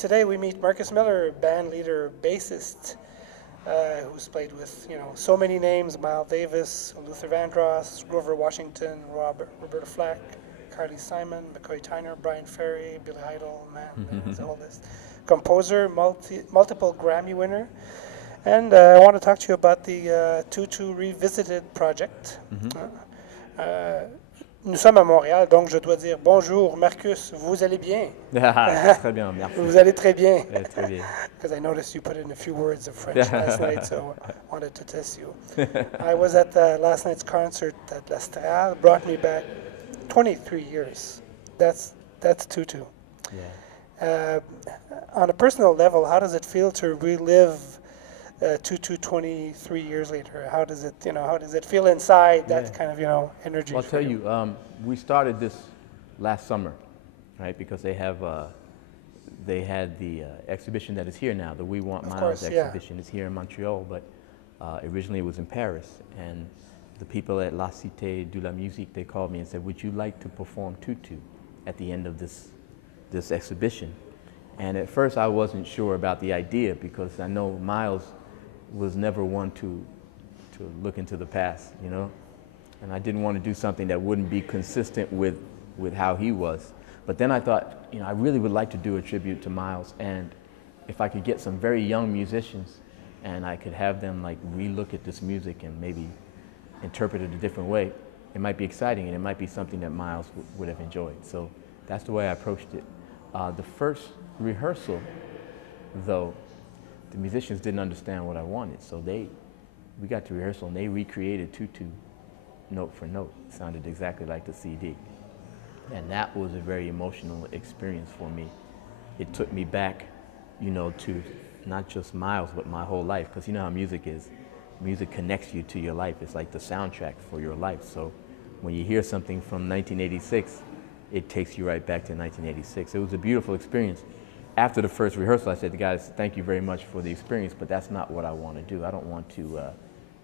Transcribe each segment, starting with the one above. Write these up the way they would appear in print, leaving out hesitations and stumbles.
Today we meet Marcus Miller, band leader, bassist, who's played with so many names: Miles Davis, Luther Vandross, Grover Washington, Roberta Flack, Carly Simon, McCoy Tyner, Brian Ferry, Billy Idol, man, it's all this. Composer, multiple Grammy winner. And I want to talk to you about the Tutu Revisited project. Nous sommes à Montréal, donc je dois dire bonjour, Marcus, vous allez bien? Très bien, merci. Vous allez très bien. Très bien. Because I noticed you put in a few words of French last night, so I wanted to test you. I was at last night's concert at L'Astral, brought me back 23 years. That's Tutu. Yeah. On a personal level, how does it feel to relive Tutu 23 years later? How does it feel inside, that kind of energy? Well, I'll tell you, we started this last summer, right? Because they had the exhibition that is here now. The We Want Miles exhibition is here in Montreal, but originally it was in Paris. And the people at La Cité de la Musique, they called me and said, "Would you like to perform Tutu at the end of this exhibition?" And at first I wasn't sure about the idea, because I know Miles was never one to look into the past, and I didn't want to do something that wouldn't be consistent with how he was. But then I thought, I really would like to do a tribute to Miles, and if I could get some very young musicians and I could have them like re-look at this music and maybe interpret it a different way, it might be exciting, and it might be something that Miles would have enjoyed. So that's the way I approached it. The first rehearsal, though, the musicians didn't understand what I wanted, so we got to rehearsal and they recreated Tutu note for note. It sounded exactly like the CD. And that was a very emotional experience for me. It took me back, to not just Miles, but my whole life, because you know how music is. Music connects you to your life. It's like the soundtrack for your life. So when you hear something from 1986, it takes you right back to 1986. It was a beautiful experience. After the first rehearsal, I said to the guys, "Thank you very much for the experience, but that's not what I want to do. I don't want to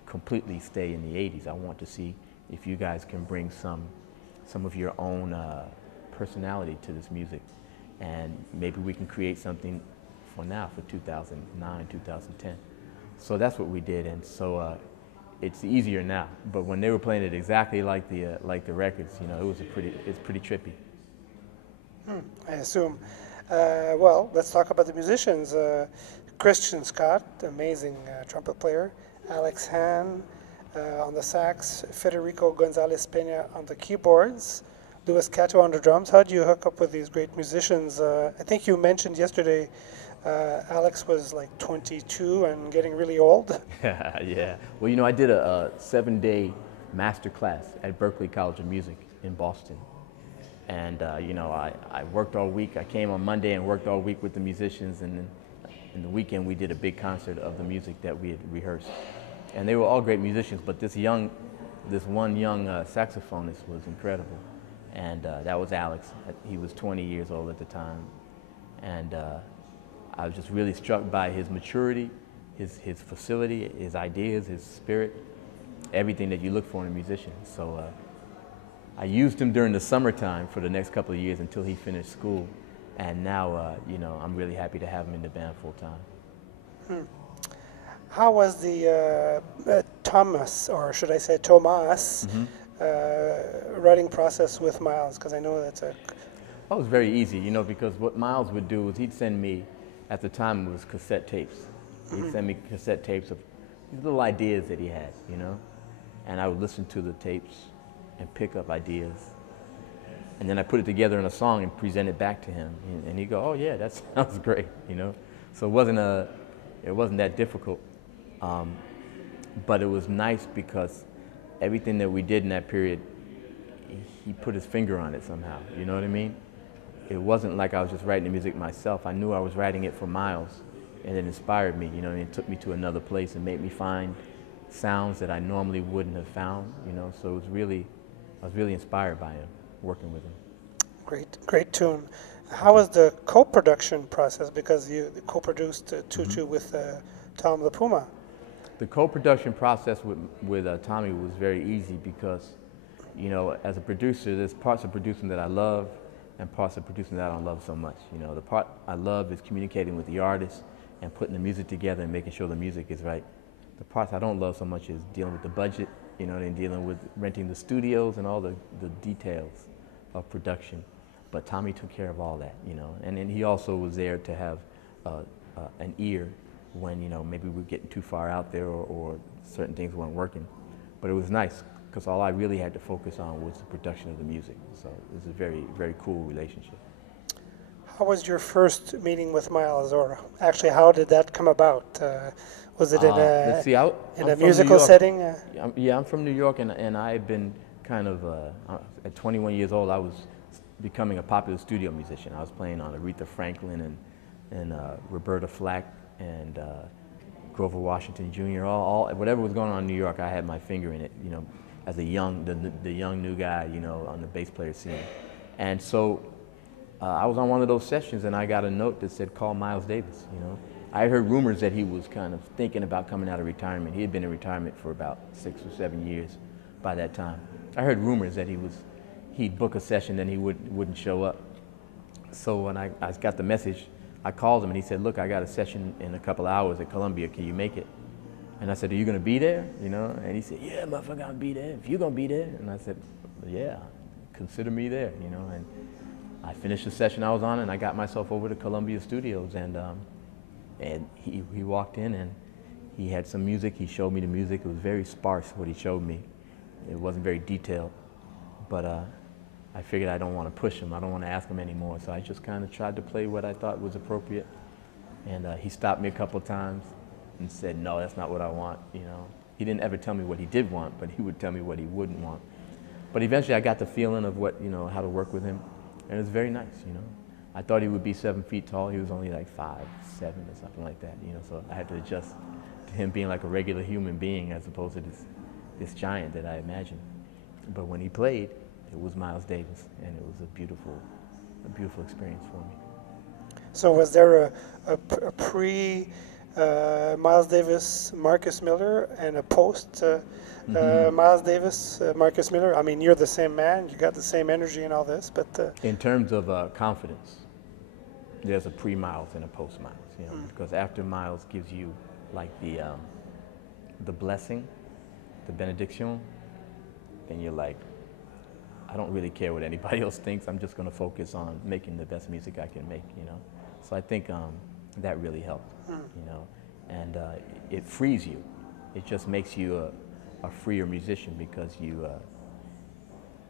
completely stay in the 80s. I want to see if you guys can bring some of your own personality to this music, and maybe we can create something for now, for 2009, 2010. So that's what we did, and so it's easier now. But when they were playing it exactly like the records, it's pretty trippy. I assume. Well, let's talk about the musicians. Christian Scott, amazing trumpet player. Alex Hahn on the sax. Federico Gonzalez Peña on the keyboards. Louis Cato on the drums. How do you hook up with these great musicians? I think you mentioned yesterday Alex was like 22 and getting really old. Yeah. Well, I did a 7-day master class at Berklee College of Music in Boston. And, I worked all week. I came on Monday and worked all week with the musicians, and then in the weekend we did a big concert of the music that we had rehearsed. And they were all great musicians, but this one young saxophonist was incredible. And that was Alex. He was 20 years old at the time. And I was just really struck by his maturity, his facility, his ideas, his spirit, everything that you look for in a musician. So I used him during the summertime for the next couple of years until he finished school, and now I'm really happy to have him in the band full time. How was the Thomas, or should I say Tomas, writing process with Miles? Because I know that's a... Oh, it was very easy, because what Miles would do is he'd send me, at the time it was cassette tapes. He'd send me cassette tapes of these little ideas that he had, and I would listen to the tapes and pick up ideas, and then I put it together in a song and present it back to him, and he'd go, "Oh yeah, that sounds great," So it wasn't that difficult, but it was nice because everything that we did in that period, he put his finger on it somehow. You know what I mean? It wasn't like I was just writing the music myself. I knew I was writing it for Miles, and it inspired me. And it took me to another place and made me find sounds that I normally wouldn't have found. So I was really inspired by him, working with him. Great tune. How was the co-production process? Because you co-produced Tutu with Tom the Puma. The co-production process with Tommy was very easy because, as a producer, there's parts of producing that I love, and parts of producing that I don't love so much. You know, the part I love is communicating with the artist and putting the music together and making sure the music is right. The parts I don't love so much is dealing with the budget, you know, and dealing with renting the studios and all the details of production. But Tommy took care of all that, you know, and then he also was there to have an ear when, you know, maybe we were getting too far out there or certain things weren't working. But it was nice because all I really had to focus on was the production of the music. So it was a very, very cool relationship. How was your first meeting with Miles, or actually how did that come about? Was it in a musical setting? Yeah, I'm from New York, and I've been kind of, at 21 years old, I was becoming a popular studio musician. I was playing on Aretha Franklin and Roberta Flack and Grover Washington Jr. Whatever was going on in New York, I had my finger in it, you know, as a young new guy, you know, on the bass player scene. And so I was on one of those sessions, and I got a note that said, call Miles Davis, you know. I heard rumors that he was kind of thinking about coming out of retirement. He had been in retirement for about 6 or 7 years by that time. I heard rumors that he'd book a session, then he wouldn't show up. So when I got the message, I called him, and he said, look, I got a session in a couple hours at Columbia. Can you make it? And I said, are you going to be there? You know? And he said, yeah, motherfucker, I'm going to be there. If you're going to be there. And I said, yeah, consider me there, you know. And I finished the session I was on, and I got myself over to Columbia Studios, and he walked in, and he had some music. He showed me the music. It was very sparse, what he showed me. It wasn't very detailed, but I figured I don't want to push him. I don't want to ask him anymore, so I just kind of tried to play what I thought was appropriate, and he stopped me a couple of times and said, no, that's not what I want, you know. He didn't ever tell me what he did want, but he would tell me what he wouldn't want. But eventually I got the feeling of what, you know, how to work with him, and it was very nice, you know. I thought he would be 7 feet tall. He was only like 5'7" or something like that, you know, so I had to adjust to him being like a regular human being as opposed to this giant that I imagined. But when he played, it was Miles Davis, and it was a beautiful experience for me. So was there a pre Miles Davis, Marcus Miller, and a post Miles Davis, Marcus Miller? I mean, you're the same man, you got the same energy and all this, but in terms of confidence, there's a pre-Miles and a post-Miles, you know, because after Miles gives you like the blessing, the benediction, then you're like, I don't really care what anybody else thinks. I'm just going to focus on making the best music I can make, you know. So I think that really helped, you know, and it frees you. It just makes you a freer musician because you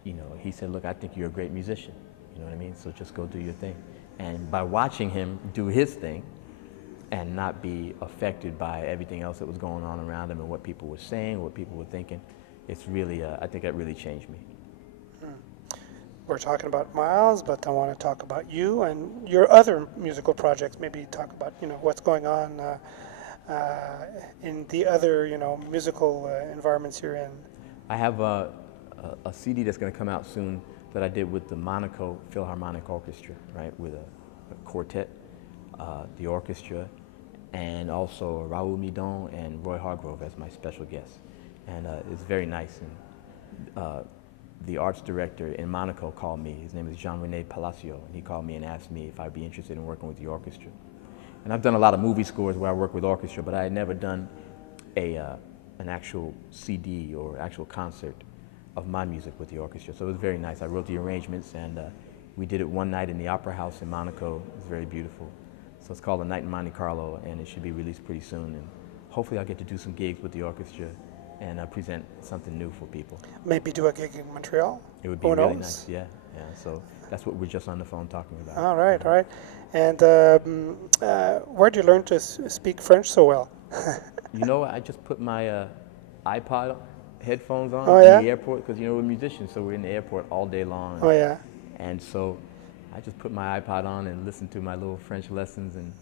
know, he said, look, I think you're a great musician, you know what I mean? So just go do your thing. And by watching him do his thing and not be affected by everything else that was going on around him and what people were saying, what people were thinking, it's really, I think that really changed me. We're talking about Miles, but I want to talk about you and your other musical projects. Maybe talk about, you know, what's going on in the other, you know, musical environments you're in. I have a CD that's going to come out soon that I did with the Monaco Philharmonic Orchestra, right, with a quartet, the orchestra, and also Raoul Midon and Roy Hargrove as my special guests. And it's very nice. And the arts director in Monaco called me. His name is Jean-René Palacio, and he called me and asked me if I'd be interested in working with the orchestra. And I've done a lot of movie scores where I work with orchestra, but I had never done an actual CD or actual concert of my music with the orchestra. So it was very nice. I wrote the arrangements, and we did it one night in the Opera House in Monaco. It was very beautiful. So it's called A Night in Monte Carlo, and it should be released pretty soon. And hopefully I'll get to do some gigs with the orchestra and present something new for people. Maybe do a gig in Montreal? It would be really nice, yeah. So that's what we're just on the phone talking about. All right. And where did you learn to speak French so well? You know, I just put my iPod headphones on in the airport, because, you know, we're musicians, so we're in the airport all day long. And so I just put my iPod on and listen to my little French lessons and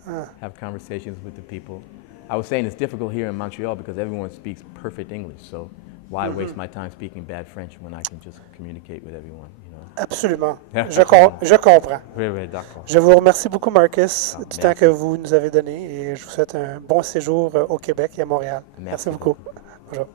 have conversations with the people. I was saying it's difficult here in Montreal because everyone speaks perfect English, so why waste my time speaking bad French when I can just communicate with everyone, you know? Absolument. Je comprends. Oui, d'accord. Je vous remercie beaucoup, Marcus, du temps que vous nous avez donné, et je vous souhaite un bon séjour au Québec et à Montréal. Merci beaucoup. Bonjour.